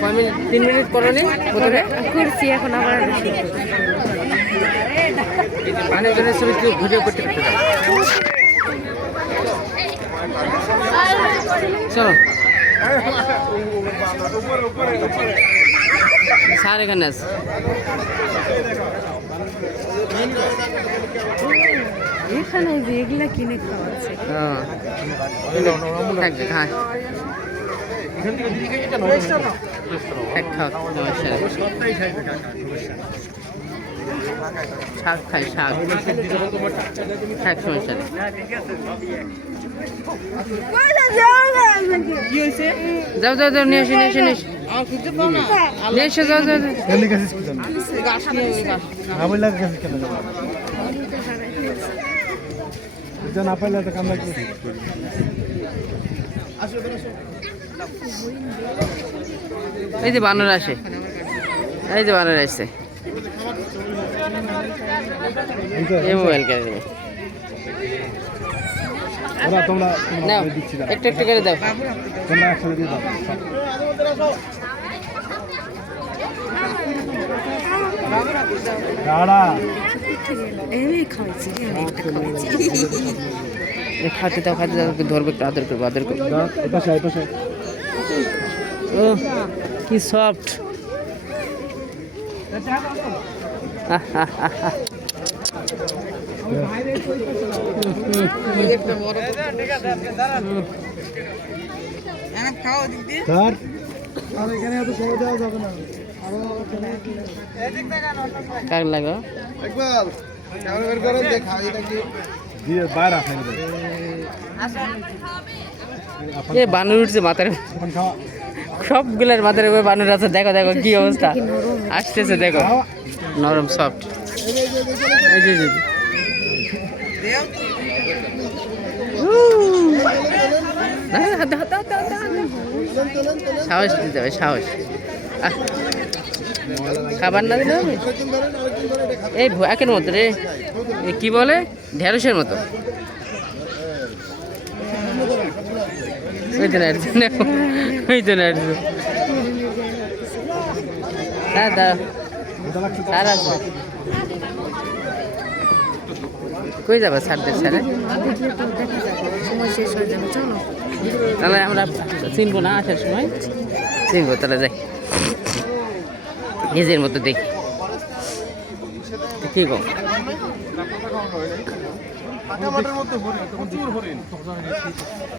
কয় minute 3 minute করনি বোতলে করছি এখন আবার পানির জন্য ছবি ভিডিও করতে করতে যাও চলো স্যার এখানে আছে এখানে যে এগুলা কিনে খাওয়াচ্ছে হ্যাঁ শাক খাই শাক শাক সমস্যা যাও যাও যাও নিয়ে আসি নিয়ে আসি নিয়ে এসে যাও যাও না পাইলে তো কাম লাগবে এই যে বানর আসে এই যে বানর আসছে এই মোবাইল কেড়ে নেবে তোমরা নাও একটু একটু করে দাও তোমরা একসাথে দিয়ে দাও দাঁড়া খাতে দাও ধরবে একটু আদর করবো আদর করবো ও কি সফট কাক লাগো এ বানর উঠছে মাথার সবগুলোর মাথার উপরে বানর আছে দেখো দেখো কি অবস্থা আসতেছে দেখো নরম সফট এই যে সাহস দিতে হবে সাহস খাবার না দিলে হবে এই একের মতো রে কি বলে ঢেঁড়সের মতো ওই তো না ওই তো না হ্যাঁ দাও আর আছে কই যাবে স্যারদের স্যারে তাহলে আমরা চিনবো না আসার সময় চিনবো তাহলে যাই নিজের মতো দেখি ঠিক